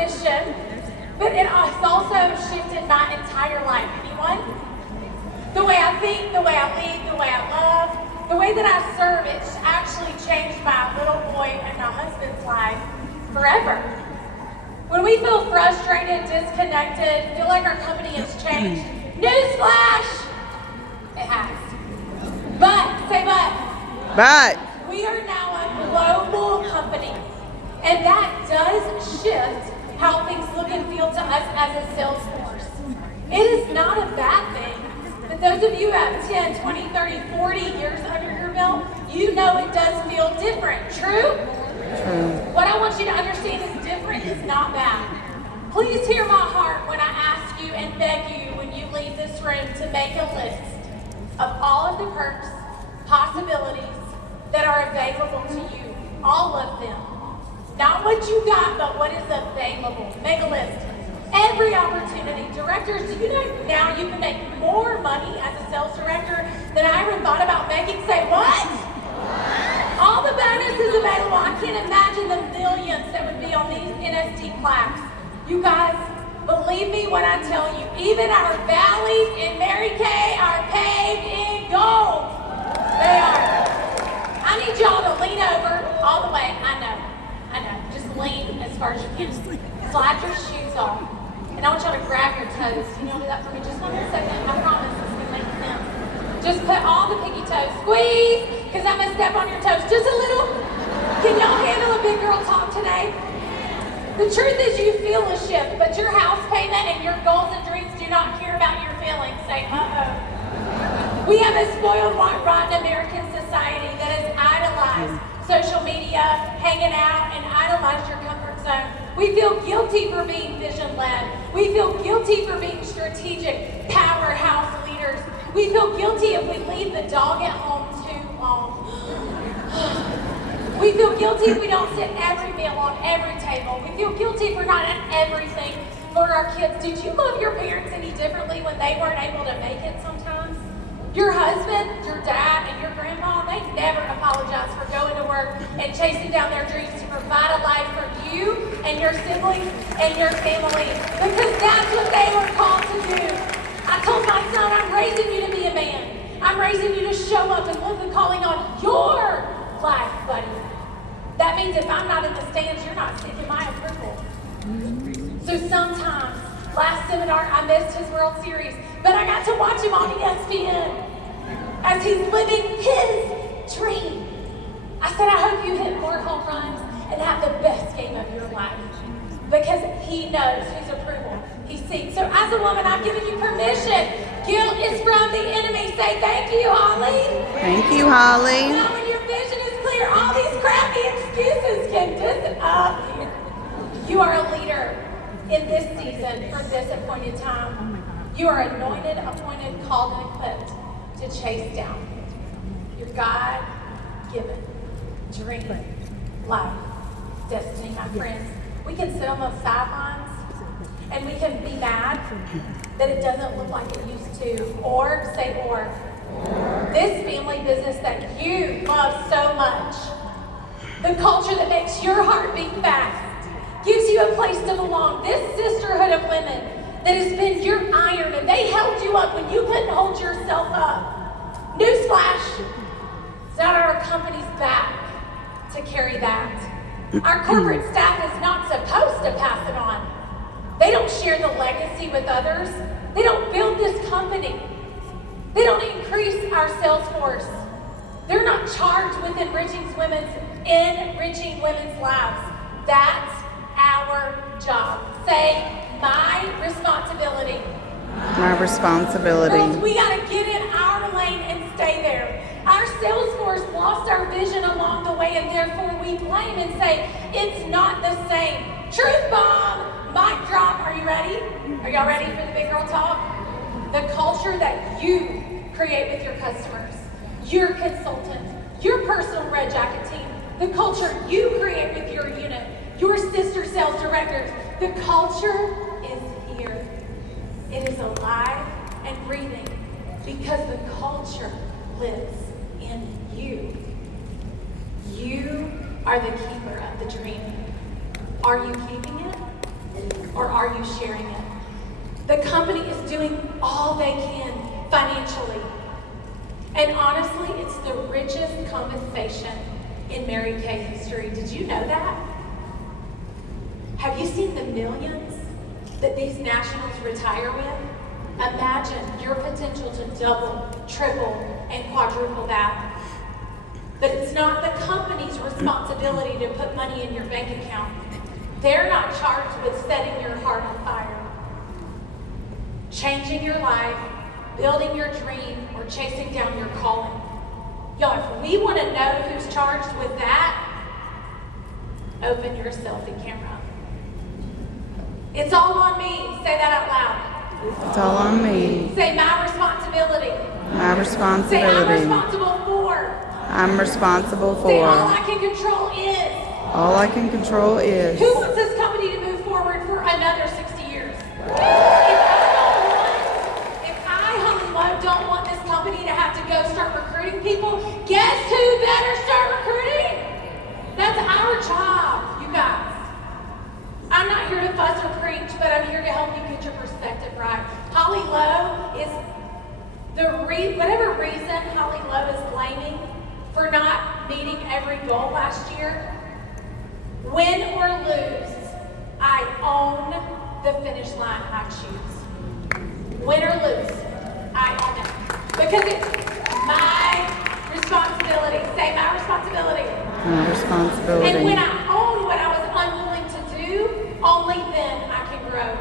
position, but it has also shifted my entire life. Anyone? The way I think, the way I lead, the way I love, the way that I serve, it's actually changed my little boy and my husband's life forever. When we feel frustrated, disconnected, feel like our company has changed, newsflash, it has. But, we are now a global company, and that does shift how things look and feel to us as a sales force. It is not a bad thing, but those of you who have 10, 20, 30, 40 years under your belt, you know it does feel different. True? True. What I want you to understand is different is not bad. Please hear my heart when I ask you and beg you when you leave this room to make a list of all of the perks, possibilities that are available to you. All of them. Not what you got, but what is available. Make a list. Every opportunity. Directors, do you know now you can make more money as a sales director than I ever thought about making? Say what? All the bonuses available. I can't imagine the millions that would be on these NST plaques. You guys, believe me when I tell you, even our valleys in Mary Kay are paved in gold. They are. I need y'all to lean over all the way. I know. Just lean as far as you can. Slide your shoes off. And I want y'all to grab your toes. Can you do that for me just 1 second? I promise it's going to make sense. Just put all the pinky toes. Squeeze, because I'm going to step on your toes just a little. Can y'all handle a big girl talk today? The truth is you feel a shift, but your house payment and your goals and dreams do not care about your feelings. Say, uh-oh. We have a spoiled, rotten American society that has idolized social media, hanging out, and idolized your comfort zone. We feel guilty for being vision-led. We feel guilty for being strategic, powerhouse leaders. We feel guilty if we leave the dog at home too long. We feel guilty if we don't sit every meal on every table. We feel guilty if we're not at everything for our kids. Did you love your parents any differently when they weren't able to make it sometimes? Your husband, your dad, and your grandma, they never apologize for going to work and chasing down their dreams to provide a life for you and your siblings and your family, because that's what they were called to do. I told my son, I'm raising you to be a man. I'm raising you to show up and live the calling on your life, buddy. That means if I'm not in the stands, you're not seeking my approval. So sometimes, last seminar, I missed his World Series, but I got to watch him on ESPN as he's living his dream. I said, I hope you hit more home runs and have the best game of your life, because he knows whose approval he seeks. So as a woman, I've given you permission. Guilt is from the enemy. Say thank you, Holly. Thank you, Holly. Now when your vision is clear, all these crappy excuses can disappear. You are a leader in this season for this appointed time. You are anointed, appointed, called, and equipped to chase down your God-given dream, life, destiny, my friends. We can sit on the sidelines and we can be mad that it doesn't look like it used to, or say or. This family business that you love so much, the culture that makes your heart beat fast, gives you a place to belong. This sisterhood of women that has been your iron, and they held you up when you couldn't hold yourself up. Newsflash, it's not our company's back to carry that. Our corporate staff is not supposed to pass it on. They don't share the legacy with others. They don't build this company. They don't increase our sales force. They're not charged with enriching women's lives. That's our job. Say, my responsibility. My responsibility. Girls, we gotta get in our lane and stay there. Our sales force lost our vision along the way, and therefore we blame and say, it's not the same. Truth bomb, mic drop. Are you ready? Are y'all ready for the big girl talk? The culture that you create with your customers, your consultants, your personal red jacket team, the culture you create with your unit, your sister sales directors, the culture is here. It is alive and breathing because the culture lives in you. You are the keeper of the dream. Are you keeping it? or are you sharing it? The company is doing all they can financially. And honestly, it's the richest compensation in Mary Kay history. Did you know that? Have you seen the millions that these nationals retire with? Imagine your potential to double, triple, and quadruple that. But it's not the company's responsibility to put money in your bank account. They're not charged with setting your heart on fire, changing your life, building your dream, or chasing down your calling. Y'all, if we want to know who's charged with that, open your selfie camera. It's all on me. Say that out loud. It's all on me. Say my responsibility. My responsibility. Say I'm responsible for. I'm responsible for. Say all I can control is. All I can control is. Who wants this company to move forward for another 60 years? If I, Holli Lowe, don't want this company to have to go start recruiting people, guess who better start recruiting? That's our job, you guys. I'm not here to fuss or preach, but I'm here to help you get your perspective right. Holli Lowe is whatever reason Holli Lowe is blaming for not meeting every goal last year, win or lose, I own the finish line I choose. Win or lose, I own it. Because it's my responsibility. Say my responsibility. My responsibility. And when I own what I was unwilling to do, only then I can grow.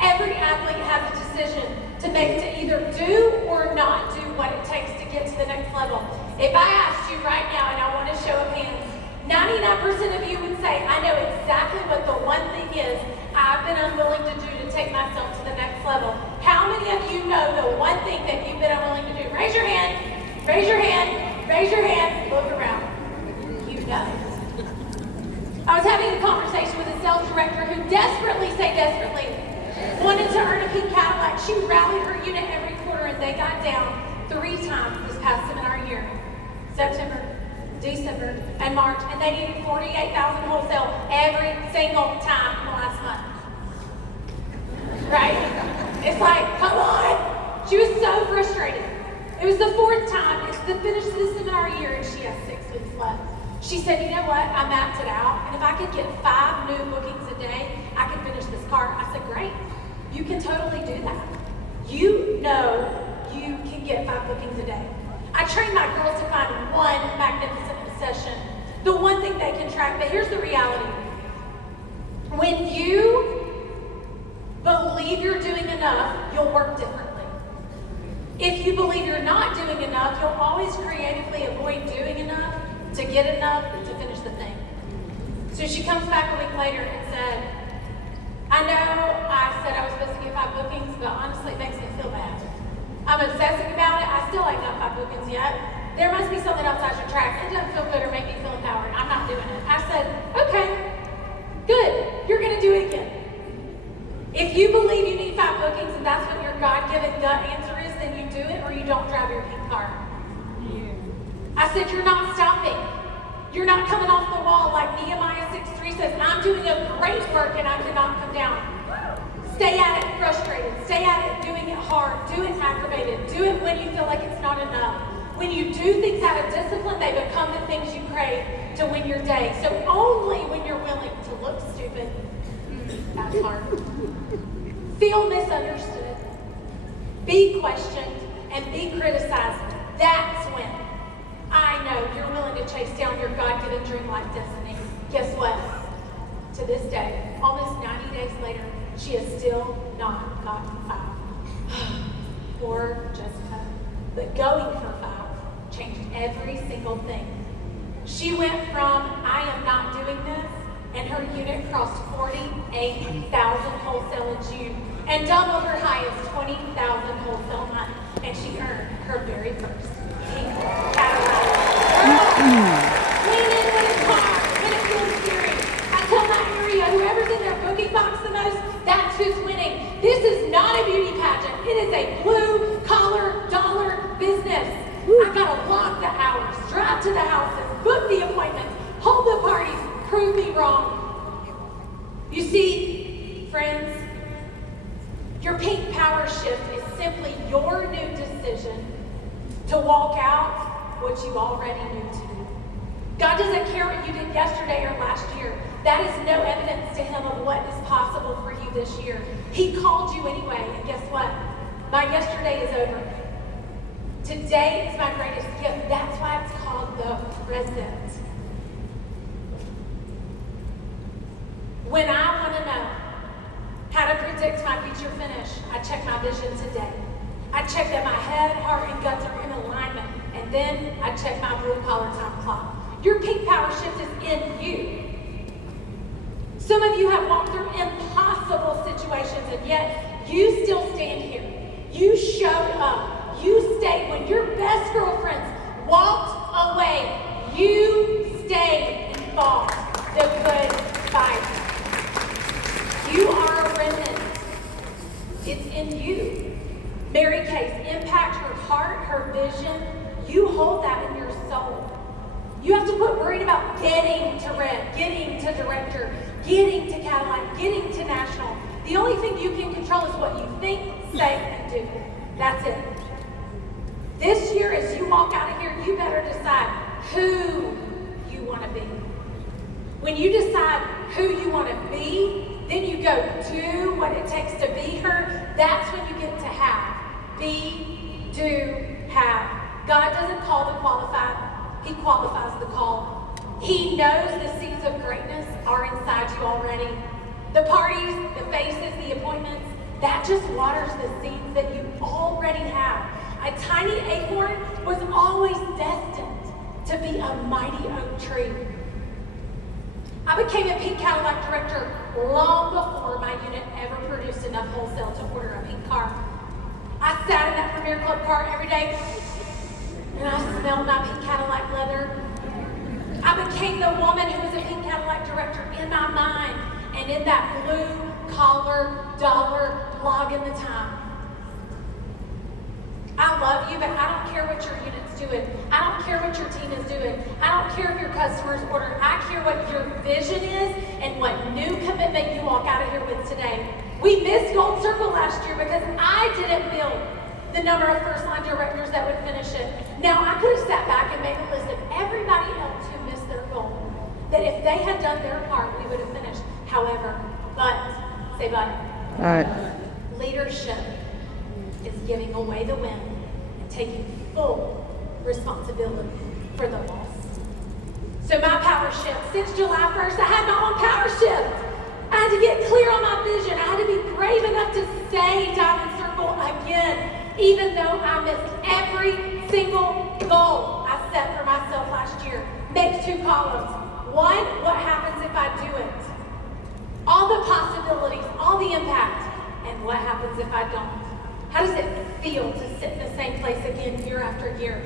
Every athlete has a decision to make to either do or not do what it takes to get to the next level. If I asked you right now, and I want to show of hands, 99% of you would say, I know exactly what the one thing is I've been unwilling to do to take myself to the next level. How many of you know the one thing that you've been unwilling to do? Raise your hand, raise your hand, raise your hand, look around. You know. I was having a conversation with a sales director who desperately wanted to earn a pink Cadillac. She rallied her unit every quarter and they got down 3 times this past seminar year. September, December, and March, and they needed 48,000 wholesale every single time in the last month. Right? It's like, come on! She was so frustrated. It was the 4th time. It's the finish of the seminar year, and she has 6 weeks left. She said, you know what? I mapped it out, and if I could get 5 new bookings a day, I could finish this car. I said, great. You can totally do that. You know you can get 5 bookings a day. I train my girls to find one magnificent obsession, the one thing they can track. But here's the reality. When you believe you're doing enough, you'll work differently. If you believe you're not doing enough, you'll always creatively avoid doing enough to get enough to finish the thing. So she comes back a week later and said, I know I said I was supposed to get 5 bookings, but honestly it makes me feel bad. I'm obsessing about it. I still ain't got 5 bookings yet. There must be something else I should track. It doesn't feel good or make me feel empowered. I'm not doing it. I said, okay, good. You're going to do it again. If you believe you need 5 bookings and that's what your God-given gut answer is, then you do it or you don't drive your pink car. I said, you're not stopping. You're not coming off the wall like Nehemiah 6:3 says, I'm doing a great work and I cannot come down. Stay at it frustrated. Stay at it doing it hard. Do it aggravated. Do it when you feel like it's not enough. When you do things out of discipline, they become the things you crave to win your day. So only when you're willing to look stupid, that's hard. Feel misunderstood. Be questioned and be criticized. That's when I know you're willing to chase down your God-given dream life destiny. Guess what? To this day, almost 90 days later, she has still not gotten 5. Poor Jessica. But going for 5 changed every single thing. She went from, I am not doing this, and her unit crossed 48,000 wholesale in June, and doubled her highest 20,000 wholesale month, and she earned her very first pink Cadillac. Lean in when it's hard, when it feels scary. I tell my area, whoever's in their booking box the most, that's who's winning. This is not a beauty pageant. It is a blue-collar dollar business. I've got to log the hours, drive to the houses, book the appointments, hold the parties, prove me wrong. You see, Friends, your pink power shift is simply your new decision to walk out what you already knew to do. God doesn't care what you did yesterday or last year. That is no evidence to him of what is possible for you this year. He called you anyway, and guess what? My yesterday is over. Today is my greatest gift. That's why it's called the present. When I want to know how to predict my future finish, I check my vision today. I check that my head, heart, and guts are in alignment, and then I check my blue-collar time clock. Your pink power shift is in you. Some of you have walked through impossible situations, and yet you still stand here. You showed up. You stayed when your best girlfriends walked away. You stayed and fought the good fight. You are a remnant. It's in you. Mary Kay's impact, her heart, her vision, you hold that in your soul. You have to quit worrying about getting to Red, getting to Director, getting to Cadillac, getting to National. The only thing you can control is what you think, say, and do. That's it. This year, as you walk out of here, you better decide who you want to be. When you decide who you want to be, then you go do what it takes to be her. That's when you get to have. Be, do, have. God doesn't call the qualified. He qualifies the call. He knows the seeds of greatness are inside you already. The parties, the faces, the appointments, that just waters the seeds that you already have. A tiny acorn was always destined to be a mighty oak tree. I became a pink Cadillac director long before my unit ever produced enough wholesale to order a pink car. I sat in that Premier Club car every day, and I smelled my pink Cadillac leather. I became the woman who was a pink Cadillac director in my mind, and in that blue collar dollar log in the time. I love you, but I don't care what your unit's doing. I don't care what your team is doing. I don't care if your customers order. I care what your vision is and what new commitment you walk out of here with today. We missed Gold Circle last year because I didn't build the number of first-line directors that would finish it. Now, I could have sat back and made a list of everybody else who missed their goal, that if they had done their part, we would have finished. However, say but. Leadership is giving away the win and taking full responsibility for the loss. So my power shift, since July 1st, I had my own power shift. I had to get clear on my vision. I had to be brave enough to say Diamond Circle again, even though I missed every single goal I set for myself last year. Makes two columns. One, what happens if I do it? All the possibilities, all the impact, and what happens if I don't? How does it feel to sit in the same place again year after year?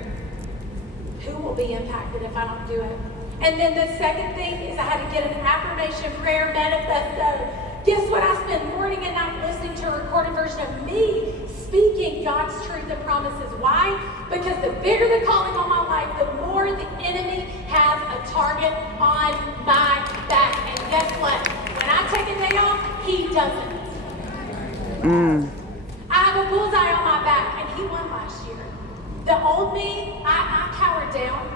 Who will be impacted if I don't do it? And then the second thing is I had to get an affirmation prayer manifesto. Guess what? I spend morning and night listening to a recorded version of me speaking God's truth and promises. Why? Because the bigger the calling on my life, the more the enemy has a target on my back. And guess what? When I take a day off, he doesn't. I have a bullseye on my back, and he won last year. The old me, I cowered down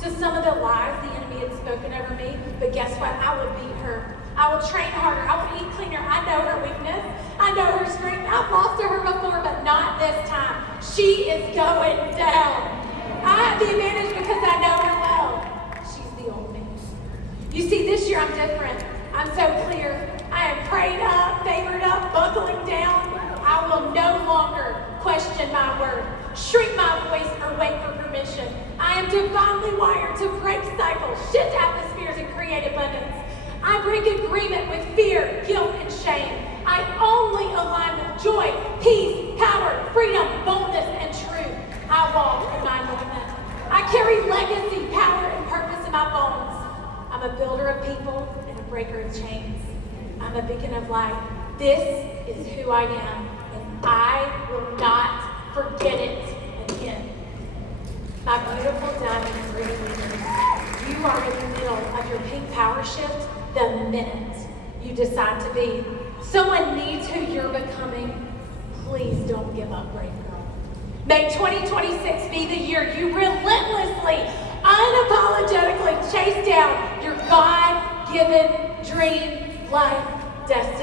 to some of the lies the enemy had spoken over me, but guess what? I will beat her. I will train harder. I will eat cleaner. I know her weakness. I know her strength. I've lost to her before, but not this time. She is going down. I have the advantage because I know her well. She's the old me. You see, this year I'm different. I'm so clear. I am prayed up, favored up, buckling down. I will no longer question my word, shrink my voice, or wait for permission. I am divinely wired to break cycles, shift atmospheres, and create abundance. I break agreement with fear, guilt, and shame. I only align with joy, peace, power, freedom, boldness, and truth. I walk in my anointment. I carry legacy, power, and purpose in my bones. I'm a builder of people and a breaker of chains. I'm a beacon of light. This is who I am, and I will not forget it again. My beautiful diamond green leaders, you are in the middle of your pink power shift the minute you decide to be. Someone needs who you're becoming. Please don't give up, brave girl. May 2026 be the year you relentlessly, unapologetically chase down your God-given dream life destiny.